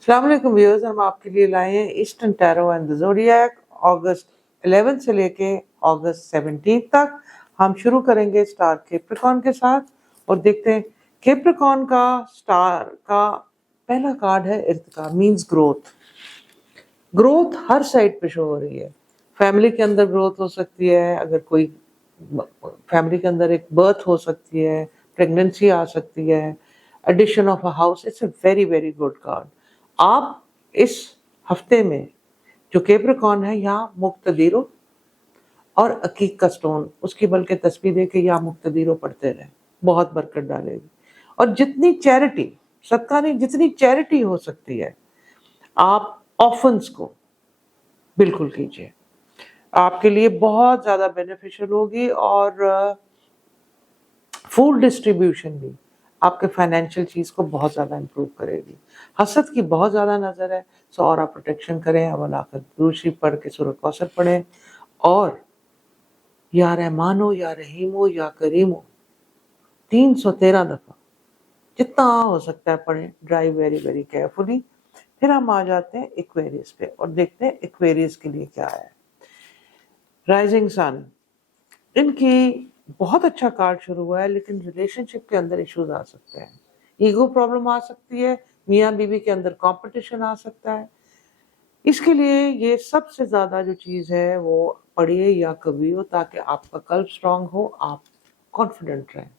अस्सलाम वालेकुम व्यूअर्स, हम आपके लिए लाए हैं eastern tarot and the zodiac अगस्त 11 से लेके अगस्त 17 तक। हम शुरू करेंगे स्टार कैप्रिकॉर्न के साथ और देखते हैं कैप्रिकॉर्न का स्टार का पहला कार्ड है इर्तिका, मींस ग्रोथ। ग्रोथ हर साइड पे शो हो रही है। फैमिली के अंदर ग्रोथ हो सकती है, अगर कोई फैमिली के अंदर एक बर्थ हो सकती है, प्रेगनेंसी आ सकती है, addition of a house. It's a very very good card. आप इस हफ्ते में जो कैप्रिकॉर्न है, यहाँ मुक्तदीरो और अकीक का स्टोन उसकी बल्कि तस्वीर दे के यहाँ मुक्तदीरो पढ़ते रहे, बहुत बरकत डालेगी। और जितनी चैरिटी, सदका नहीं, जितनी चैरिटी हो सकती है आप ऑफन्स को बिल्कुल कीजिए, आपके लिए बहुत ज़्यादा बेनिफिशियल होगी। और फूड डिस्ट्रीब्यूशन भी आपके फाइनेंशियल चीज़ को बहुत ज़्यादा इम्प्रूव करेगी। हसद की बहुत ज़्यादा नज़र है, सो और आप प्रोटेक्शन करें, अवल आखिर दूसरी पढ़ के सूरत कौसर पढ़ें और या रहमान हो या रहीम हो या करीम हो 313 दफ़ा जितना हो सकता है पढ़ें। Drive very very carefully. फिर हम आ जाते हैं एक्वेरियस पे और देखते हैं एक्वेरियस के लिए क्या है। राइजिंग सन, इनकी बहुत अच्छा कार्ड शुरू हुआ है, लेकिन रिलेशनशिप के अंदर इश्यूज आ सकते हैं, ईगो प्रॉब्लम आ सकती है, मियाँ बीवी के अंदर कंपटीशन आ सकता है। इसके लिए ये सबसे ज़्यादा जो चीज़ है वो पढ़िए या कभी हो, ताकि आपका कल्ब स्ट्रांग हो, आप कॉन्फिडेंट रहें।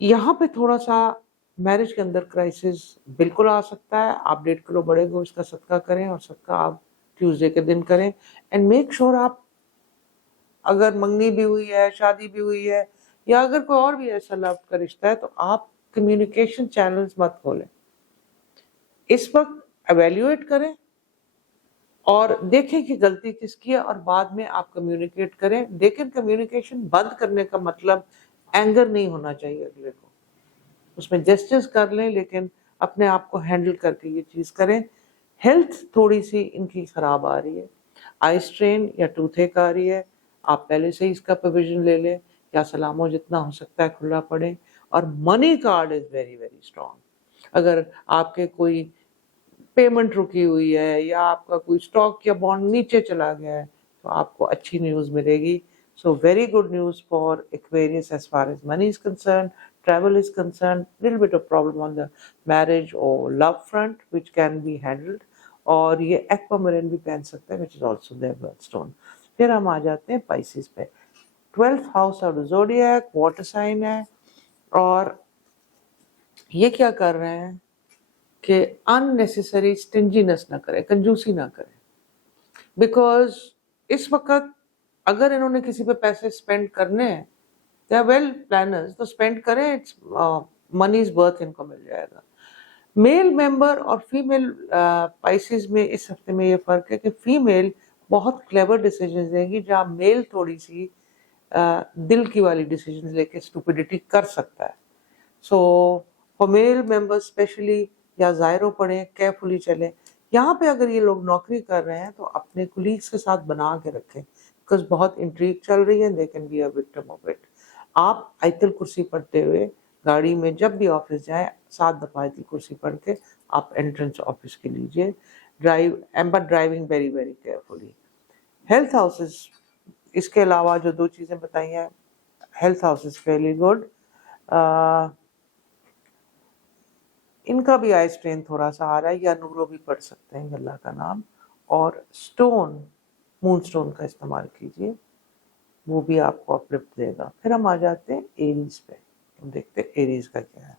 यहाँ पे थोड़ा सा मैरिज के अंदर क्राइसिस बिल्कुल आ सकता है। आप 1.5 किलो बड़े गोश्त का सदका करें और सदका आप ट्यूसडे के दिन करें। एंड मेक श्योर आप, अगर मंगनी भी हुई है, शादी भी हुई है, या अगर कोई और भी ऐसा लव का रिश्ता है, तो आप कम्युनिकेशन चैनल्स मत खोलें। इस वक्त एवेल्युएट करें और देखें कि गलती किसकी है और बाद में आप कम्युनिकेट करें। लेकिन कम्युनिकेशन बंद करने का मतलब एंगर नहीं होना चाहिए अगले को, उसमें जेस्चर्स कर लें, लेकिन अपने आप को हैंडल करके ये चीज़ करें। हेल्थ थोड़ी सी इनकी ख़राब आ रही है, आई स्ट्रेन या टूथेक आ रही है, आप पहले से ही इसका प्रोविजन ले लें या सलामो जितना हो सकता है खुला पड़े। और money card is very very strong. अगर आपके कोई पेमेंट रुकी हुई है या आपका कोई स्टॉक या बॉन्ड नीचे चला गया है, तो आपको अच्छी न्यूज़ मिलेगी। So very good news for Aquarius as far as money is concern, travel is concerned, little bit of problem on the marriage or love front which can be handled। और ये एक्वामरीन भी पहन सकते हैं, which is also their birthstone। फिर हम आ जाते हैं पाइसिस पे। 12th house of zodiac water sign है, और ये क्या कर रहे हैं कि अननेसेसरी स्टिंजीनेस ना करें, कंजूसी ना करें। बिकॉज इस वक्त अगर इन्होंने किसी पे पैसे स्पेंड करने हैं, दे आर वेल प्लानर्स, तो स्पेंड करें। इट्स मनी इज वर्थ, इनको मिल जाएगा। मेल मेंबर और फीमेल पाइसिस में इस हफ्ते में ये फर्क है कि फीमेल बहुत क्लेवर डिसीजन देंगी, जहाँ मेल थोड़ी सी दिल की वाली डिसीजन लेके स्टूपिडिटी कर सकता है। So for male members specially, या ज़ायरो पढ़ें, केयरफुली चलें। यहाँ पे अगर ये लोग नौकरी कर रहे हैं तो अपने कुलीग्स के साथ बना के रखें, बिकॉज बहुत इंट्रीग चल रही है, they can be a victim of it. आप आयतल कुर्सी पढ़ते हुए गाड़ी में जब भी ऑफिस जाएं, 7 दफ़ा आयतल कुर्सी पढ़ के आप एंट्रेंस ऑफिस के लीजिए। But driving very very carefully. Health houses, इसके अलावा जो 2 चीज़ें बताई हैं, health house is fairly good. इनका भी आई स्ट्रेन थोड़ा सा आ रहा है, या नूरो भी पढ़ सकते हैं अल्लाह का नाम। और स्टोन, मून स्टोन का इस्तेमाल कीजिए, वो भी आपको अपलिफ्ट देगा। फिर हम आ जाते हैं एरीज पे, हम देखते हैं एरीज का क्या है।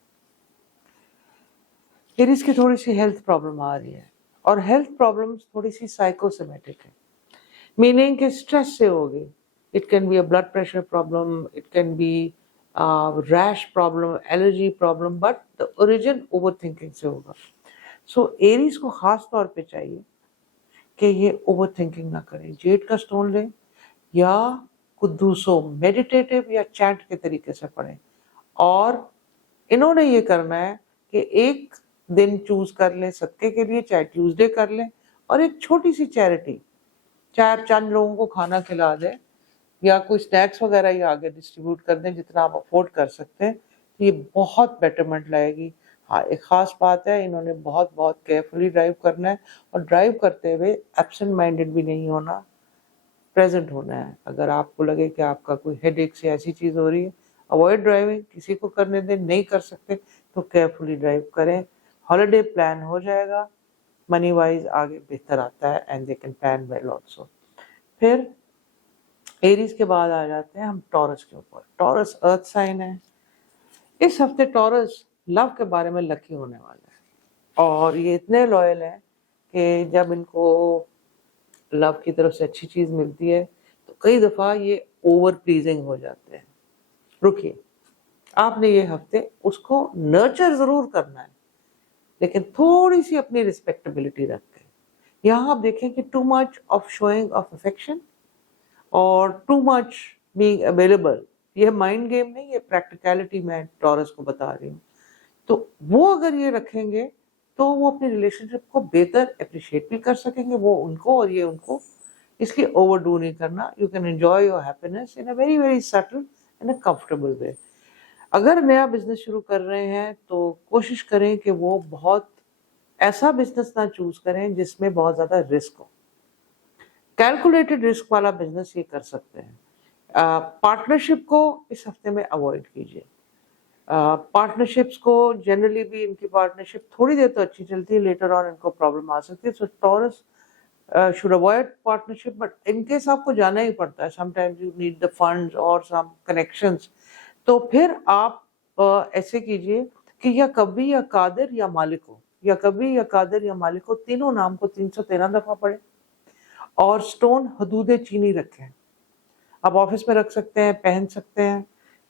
एरीज की थोड़ी सी हेल्थ प्रॉब्लम आ रही है, और हेल्थ प्रॉब्लम्स थोड़ी सी साइकोसोमेटिक है, मीनिंग कि स्ट्रेस से होगी। It can be a blood pressure problem, it can be rash problem, allergy problem, but the origin over thinking से होगा। सो एरीज को खास तौर पे चाहिए कि ये ओवर थिंकिंग ना करें। जेड का स्टोन लें या कुद्दूसो मेडिटेटिव या चैंट के तरीके से पढ़ें। और इन्होंने ये करना है कि एक दिन चूज कर लें सदके के लिए, चाहे ट्यूसडे कर लें, और एक छोटी सी चैरिटी, चाहे आप चंद लोगों को खाना खिला दें या कोई स्नैक्स वगैरह ही आगे डिस्ट्रीब्यूट कर दें, जितना आप अफोर्ड कर सकते हैं, ये बहुत बेटरमेंट लाएगी। ہاں ایک خاص بات ہے، انہوں نے بہت بہت کیئرفلی ڈرائیو کرنا ہے، اور ڈرائیو کرتے ہوئے ایبسنٹ مائنڈیڈ بھی نہیں ہونا، پریزنٹ ہونا ہے۔ اگر آپ کو لگے کہ آپ کا کوئی ہیڈ ایک سے ایسی چیز ہو رہی ہے، اوائڈ ڈرائیونگ، کسی کو کرنے دیں، نہیں کر سکتے تو کیئرفلی ڈرائیو کریں، ہالیڈے پلان ہو جائے گا، منی وائز آگے بہتر آتا ہے، and they can plan well also. پھر ایریز کے بعد آ جاتے ہیں ہم ٹورس کے اوپر۔ ٹورس ارتھ سائن ہے، اس ہفتے ٹورس لو کے بارے میں لکی ہونے والا ہے، اور یہ اتنے لوئل ہیں کہ جب ان کو لو کی طرف سے اچھی چیز ملتی ہے تو کئی دفعہ یہ اوور پلیزنگ ہو جاتے ہیں۔ رکیے، آپ نے یہ ہفتے اس کو نرچر ضرور کرنا ہے، لیکن تھوڑی سی اپنی رسپیکٹیبلٹی رکھ کے۔ یہاں آپ دیکھیں کہ too much of showing of affection اور ٹو مچ بینگ اویلیبل، یہ مائنڈ گیم نہیں، یہ پریکٹیکلٹی میں ٹورس کو بتا رہی ہوں۔ تو وہ اگر یہ رکھیں گے تو وہ اپنی ریلیشن شپ کو بہتر اپریشیٹ بھی کر سکیں گے، وہ ان کو اور یہ ان کو، اس لیے اوور ڈو نہیں کرنا۔ You can enjoy your happiness in a very very subtle in a comfortable way. اگر نیا بزنس شروع کر رہے ہیں تو کوشش کریں کہ وہ بہت ایسا بزنس نہ چوز کریں جس میں بہت زیادہ رسک ہو، کیلکولیٹڈ رسک والا بزنس یہ کر سکتے ہیں۔ پارٹنرشپ کو اس ہفتے میں اوائڈ کیجیے۔ پارٹنرشپس کو جنرلی بھی ان کی پارٹنرشپ تھوڑی دیر تو اچھی چلتی ہے، لیٹر آن ان کو پرابلم آ سکتی ہے، سو tours should avoid partnership, but in case آپ کو جانا ہی پڑتا ہے، sometimes you need the funds or some connections، تو پھر آپ ایسے کیجئے کہ یا کبھی یا قادر یا مالک ہو، یا کبھی یا قادر یا مالک ہو، تینوں نام کو 313 دفعہ پڑھیں، اور سٹون حدود چینی رکھیں۔ آپ آفس میں رکھ سکتے ہیں، پہن سکتے ہیں،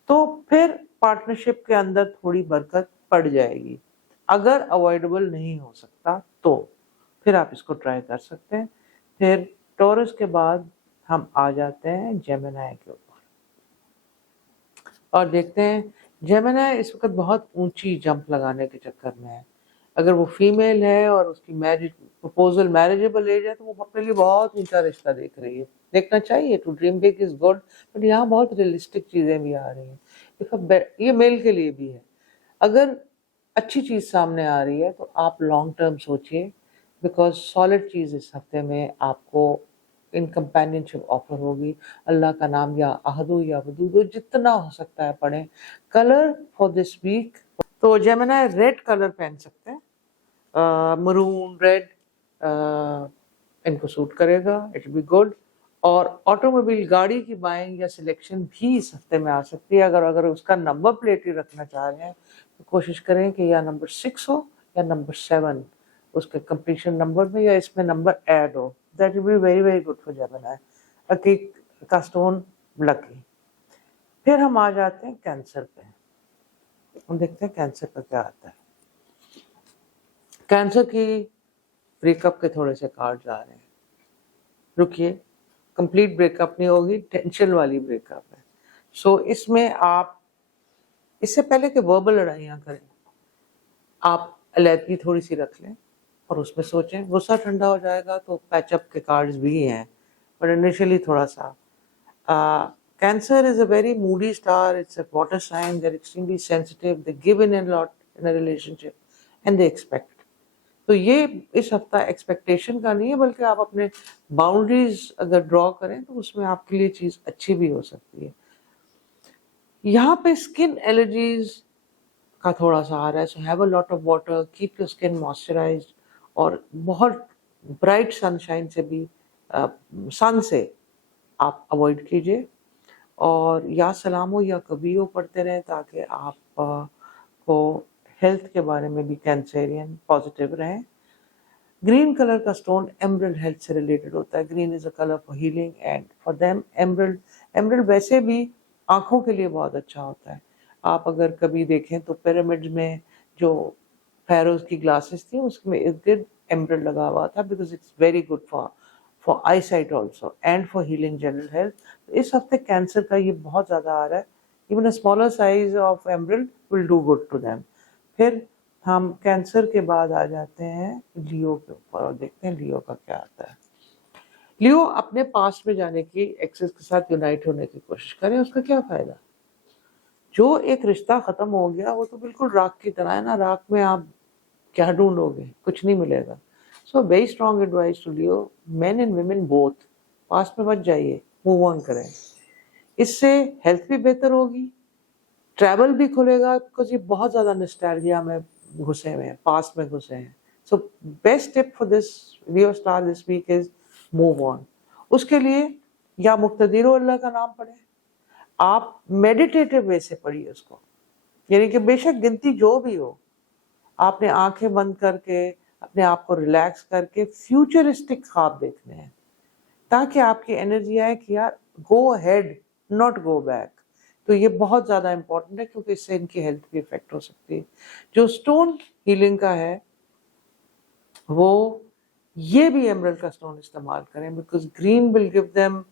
تو پھر پارٹنرشپ کے اندر تھوڑی برکت پڑ جائے گی۔ اگر اوائڈبل نہیں ہو سکتا تو پھر آپ اس کو ٹرائی کر سکتے ہیں۔ پھر ٹورس کے بعد ہم آ جاتے ہیں جیمنائی کے اوپر، اور دیکھتے ہیں جیمنائی اس وقت بہت اونچی جمپ لگانے کے چکر میں ہے۔ اگر وہ فیمیل ہے اور اس کی میرج پروپوزل میریجبل ایج ہے تو وہ اپنے لیے بہت اونچا رشتہ دیکھ رہی ہے، دیکھنا چاہیے، to dream big is good, but یہاں بہت ریئلسٹک چیزیں بھی آ رہی ہیں، یہ میل کے لیے بھی ہے۔ اگر اچھی چیز سامنے آ رہی ہے تو آپ لانگ ٹرم سوچئے، بیکاز سالڈ چیز اس ہفتے میں آپ کو ان کمپینین شپ آفر ہوگی۔ اللہ کا نام یا احدو یا ودودو جتنا ہو سکتا ہے پڑھیں۔ کلر فار دس ویک، تو جیمنائی ریڈ کلر پہن سکتے ہیں، مرون ریڈ ان کو سوٹ کرے گا، اٹ بی گڈ۔ اور آٹو موبائل گاڑی کی بائنگ یا سلیکشن بھی اس ہفتے میں آ سکتی ہے۔ اگر اس کا نمبر پلیٹ ہی رکھنا چاہ رہے ہیں تو کوشش کریں کہ یا نمبر 6 ہو یا نمبر 7 اس کے کمپلیشن نمبر میں، یا اس میں نمبر ایڈ ہو، that will be very very good for Gemini. عقیق کا سٹون لکی۔ پھر ہم آ جاتے ہیں کینسر پہ، ہم دیکھتے ہیں کینسر کا کیا آتا ہے۔ کینسر کی بریک اپ کے تھوڑے سے کارڈ آ رہے ہیں، رکیے، کمپلیٹ بریک اپ نہیں ہوگی، ٹینشن والی بریک اپ ہے۔ سو اس میں آپ اس سے پہلے کہ وربل لڑائیاں کریں، آپ علیحدگی تھوڑی سی رکھ لیں اور اس میں سوچیں، غصہ ٹھنڈا ہو جائے گا تو پیچ اپ کے کارڈز بھی ہیں، پر انیشلی تھوڑا سا Cancer is a very moody star. It's a water sign. They're extremely sensitive. They give in a lot in a relationship and they expect. تو یہ اس ہفتہ ایکسپیکٹیشن کا نہیں ہے، بلکہ آپ اپنے باؤنڈریز اگر ڈرا کریں تو اس میں آپ کے لیے چیز اچھی بھی ہو سکتی ہے۔ یہاں پہ اسکن الرجیز کا تھوڑا سا آ رہا ہے، so have a lot of water, keep your skin moisturised, اور بہت برائٹ سن شائن سے بھی سن سے آپ اوائڈ کیجیے، اور یا سلام ہو یا کبھی ہو پڑھتے رہیں تاکہ آپ کو ہیلتھ کے بارے میں بھی کینسرین پازیٹیو رہیں۔ گرین کلر کا سٹون ایمرلڈ ہیلتھ سے ریلیٹڈ ہوتا ہے۔ Green is a colour for healing and for them emerald ویسے بھی آنکھوں کے لیے بہت اچھا ہوتا ہے۔ آپ اگر کبھی دیکھیں تو پیرامڈ میں جو فیروز کی گلاسز تھیں اس میں ارد گرد ایمرلڈ لگا ہوا تھا، because it's very good for eyesight also and for healing general health. اس ہفتے کینسر کا یہ بہت زیادہ آ رہا ہے، even a smaller size of emerald will do good to them. پھر ہم کینسر کے بعد آ جاتے ہیں لیو کے اوپر اور دیکھتے ہیں لیو کا کیا آتا ہے۔ لیو اپنے پاسٹ میں جانے کی ایکسس کے ساتھ یونائٹ ہونے کی کوشش کریں، اس کا کیا فائدہ؟ जो एक रिश्ता खत्म हो गया वो तो बिल्कुल राख की तरह है ना, राख में आप क्या ढूंढोगे, कुछ नहीं मिलेगा। So very strong advice to Leo, men and women both, past में मत जाइए, मूव ऑन करें। इससे हेल्थ भी बेहतर होगी, ट्रैवल भी खुलेगा, बिकॉज ये बहुत ज़्यादा नॉस्टैल्जिया में घुसे हुए हैं, पास्ट में घुसे हैं। So best tip for this Leo star this week is move on. उसके लिए या मुक्तदीरो अल्लाह का नाम पढ़े, आप मेडिटेटिव वे से पढ़िए उसको, यानी कि बेशक गिनती जो भी हो, आपने आंखें बंद करके अपने आप को रिलैक्स करके फ्यूचरिस्टिक ख्वाब देखने हैं, ताकि आपकी एनर्जी आए कि यार go ahead not go back. तो ये बहुत ज़्यादा इंपॉर्टेंट है, क्योंकि इससे इनकी हेल्थ भी इफेक्ट हो सकती है। जो स्टोन हीलिंग का है वो ये भी एमरल्ड का स्टोन इस्तेमाल करें, because green will give them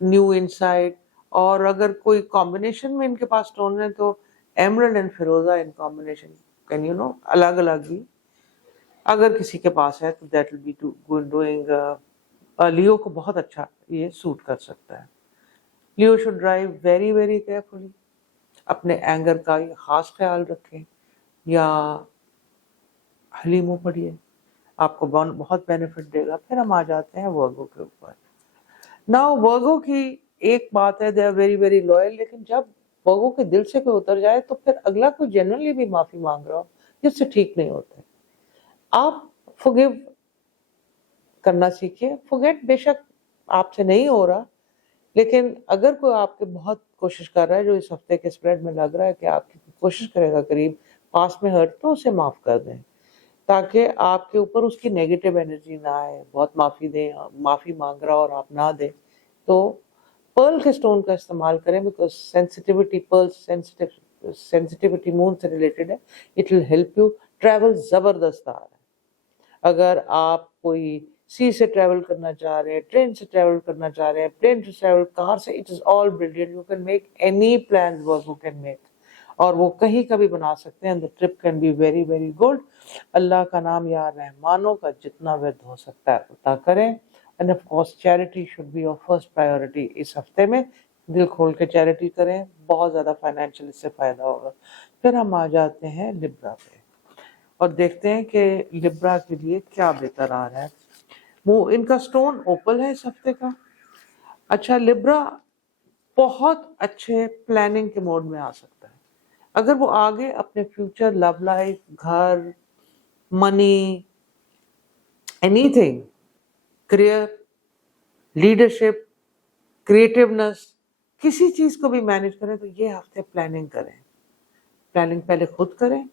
new insight. और अगर कोई कॉम्बिनेशन में इनके पास स्टोन है तो एमरल्ड एंड फिरोजा इन कॉम्बिनेशन कैन अलग अलग भी अगर किसी के पास है तो that will be doing Leo को बहुत अच्छा ये सूट कर सकता है। Leo should drive very very carefully, अपने एंगर का खास ख्याल रखें, या हलीमो पढ़िए, आपको बहुत बेनिफिट देगा। फिर हम आ जाते हैं वर्गो के ऊपर। नाउ वर्गो की एक बात है, they are very very loyal, लेकिन जब वर्गो के दिल से कोई उतर जाए तो फिर अगला कोई जनरली भी माफी मांग रहा हो, जिससे ठीक नहीं होते। आप फॉरगिव करना सीखिए, फॉरगेट बेशक आपसे नहीं हो रहा, लेकिन अगर कोई आपके बहुत कोशिश कर रहा है, जो इस हफ्ते के स्प्रेड में लग रहा है कि आपकी कोशिश करेगा करीब पास में हर्ट, तो उसे माफ कर दें, ताकि आपके ऊपर उसकी नेगेटिव एनर्जी ना आए। बहुत माफी दें, माफी मांग रहा और आप ना दें, तो पर्ल के स्टोन का इस्तेमाल करें, because sensitivity, pearl sensitivity moon से रिलेटेड है, it will help you. Travel जबरदस्त आ रहा है, अगर आप कोई सी से ट्रैवल करना चाह रहे हैं, ट्रेन से ट्रैवल करना चाह रहे हैं, प्लेन से ट्रैवल, कार से, it is all brilliant. You can make any plan work you can make, और वो कहीं का भी बना सकते हैं। The trip can be very very good. अल्लाह का नाम या रहमानों का जितना व्यर्थ हो सकता है उतना करें। End of course charity should be your first priority. इस हफ्ते में दिल खोल के चैरिटी करें, बहुत ज़्यादा फाइनेंशियल इससे फ़ायदा होगा। फिर हम आ जाते हैं लिब्रा पे और देखते हैं कि लिब्रा के लिए क्या बेहतर आ रहा है। वो इनका स्टोन ओपल है इस हफ्ते का। अच्छा, लिब्रा बहुत अच्छे प्लानिंग के मोड में आ सकता है, अगर वो आगे अपने फ्यूचर, लव लाइफ, घर, money, anything, career, leadership, creativeness, किसी चीज को भी मैनेज करें तो ये हफ्ते प्लानिंग करें। प्लानिंग पहले खुद करें,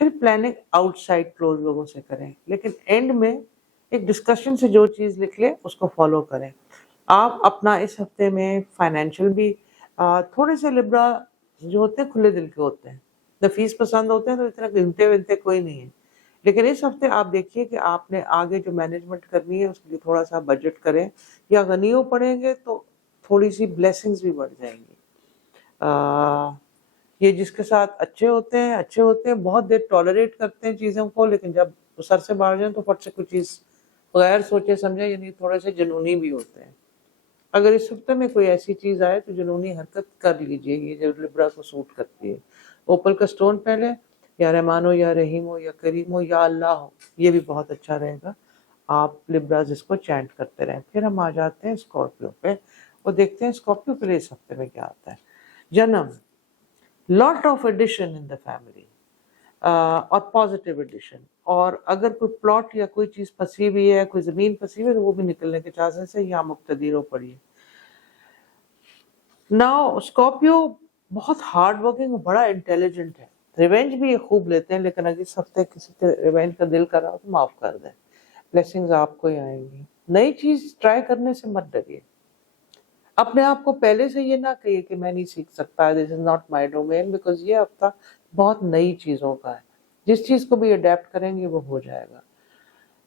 फिर प्लानिंग आउटसाइड क्लोज लोगों से करें, लेकिन एंड में एक डिस्कशन से जो चीज लिख ले उसको फॉलो करें। आप अपना इस हफ्ते में फाइनेंशियल भी थोड़े से लिब्रा जो होते हैं खुले दिल के होते हैं, नफीस पसंद होते हैं, तो इतना गिनते विनते कोई नहीं है। लेकिन इस हफ्ते आप देखिए कि आपने आगे जो मैनेजमेंट करनी है उसके लिए थोड़ा सा बजट करें, या गनियों पड़ेंगे तो थोड़ी सी ब्लेसिंग्स भी बढ़ जाएंगी। ये जिसके साथ अच्छे होते हैं, बहुत देर टॉलरेट करते हैं चीज़ों को, लेकिन जब वो सर से बाहर जाए तो फट से कुछ चीज़ बगैर सोचे समझे, यानी थोड़े से जुनूनी भी होते हैं। अगर इस हफ्ते में कोई ऐसी चीज़ आए तो जुनूनी हरकत कर लीजिए, ये जो लिब्रा को सूट करती है। ओपल का स्टोन पहले, या रहमान हो, या रहीम हो, या करीम हो, या अल्लाह हो, ये भी बहुत अच्छा रहेगा। आप लिब्राज इसको चैंट करते रहें। फिर हम आ जाते हैं स्कॉर्पियो पे और देखते हैं स्कॉर्पियो के लिए इस हफ्ते में क्या आता है। जन्म, lot of addition in the family, और पॉजिटिव एडिशन, और अगर कोई प्लॉट या कोई चीज फंसी हुई है, कोई जमीन फंसी हुई है, तो वो भी निकलने के चांसेस है, या मुक्तदीरों पड़ी है। नाउ स्कॉर्पियो बहुत हार्ड वर्किंग, बड़ा इंटेलिजेंट है, रिवेंज भी ये खूब लेते हैं, लेकिन अगर इस हफ्ते किसी के रिवेंज का दिल कर रहा हो तो माफ कर दें, ब्लेसिंग्स आपको ही आएंगी। नई चीज ट्राई करने से मत डरिए, अपने आप को पहले से ये ना कहिए कि मैं नहीं सीख सकता, this is not my domain, because ये हफ्ता बहुत नई चीजों का है, जिस चीज को भी अडेप्ट करेंगे वो हो जाएगा।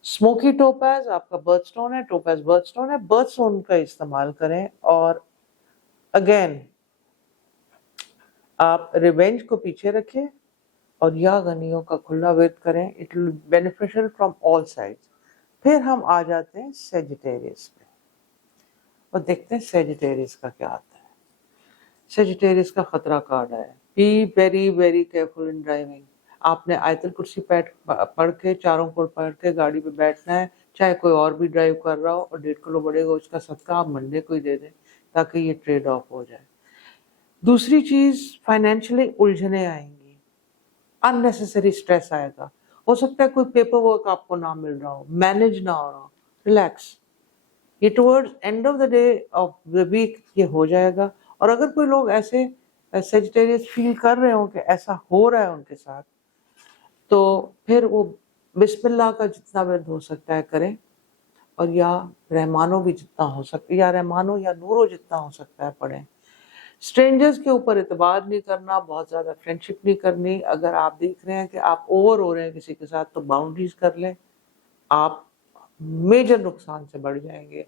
स्मोकी टोपैज आपका बर्थ स्टोन है, टोपैज बर्थ स्टोन है, बर्थ स्टोन का इस्तेमाल करें। और अगेन आप रिवेंज को पीछे रखें और या गनियों का खुला विद करें, it will beneficial from all sides. फिर हम आ जाते हैं सेजिटेरियस पे और देखते हैं सेजिटेरियस का क्या आता है। सेजिटेरियस का खतरा कार्ड है, B very very careful in driving. आपने आयतल कुर्सी पढ़ के, चारों को पढ़ के गाड़ी पे बैठना है, चाहे कोई और भी ड्राइव कर रहा हो, और 1.5 किलो बढ़ेगा उसका सदका आप मंडे को ही दे दें ताकि ये ट्रेड ऑफ हो जाए। दूसरी चीज, फाइनेंशियली उलझने आएंगी, अननेसेसरी स्ट्रेस आएगा। हो सकता है कोई पेपर वर्क आपको ना मिल रहा हो, मैनेज ना हो रहा हो, रिलैक्स, ये towards end of the day of the week ये हो जाएगा। और अगर कोई लोग ऐसे सेजिटेरियस फील कर रहे हो कि ऐसा हो रहा है उनके साथ, तो फिर वो बिस्मिल्लाह का जितना वर्द हो सकता है करें, और या रहमानो भी जितना हो सकता है, या रहमानो या नूरो जितना हो सकता है पढ़ें। स्ट्रेंजर्स के ऊपर एतबार नहीं करना, बहुत ज़्यादा फ्रेंडशिप नहीं करनी। अगर आप देख रहे हैं कि आप ओवर हो रहे हैं किसी के साथ, तो बाउंड्रीज कर लें, आप मेजर नुकसान से बढ़ जाएंगे।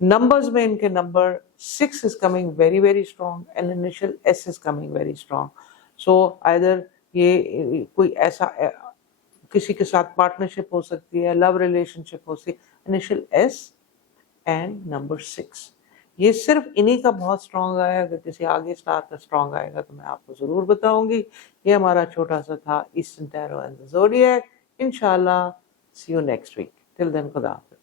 नंबर्स में इनके number 6 is coming very very strong and initial S is coming very strong. So either ये कोई ऐसा किसी के साथ पार्टनरशिप हो सकती है, लव रिलेशनशिप हो सकती है, इनिशियल S एंड नंबर 6। ये सिर्फ इन्हीं का बहुत स्ट्रॉन्ग आया, अगर किसी आगे स्टार का स्ट्रॉन्ग आएगा तो मैं आपको ज़रूर बताऊंगी। ये हमारा छोटा सा था eastern tarot and the zodiac. इंशाल्लाह see you next week. Till then खुदा हाफिज़।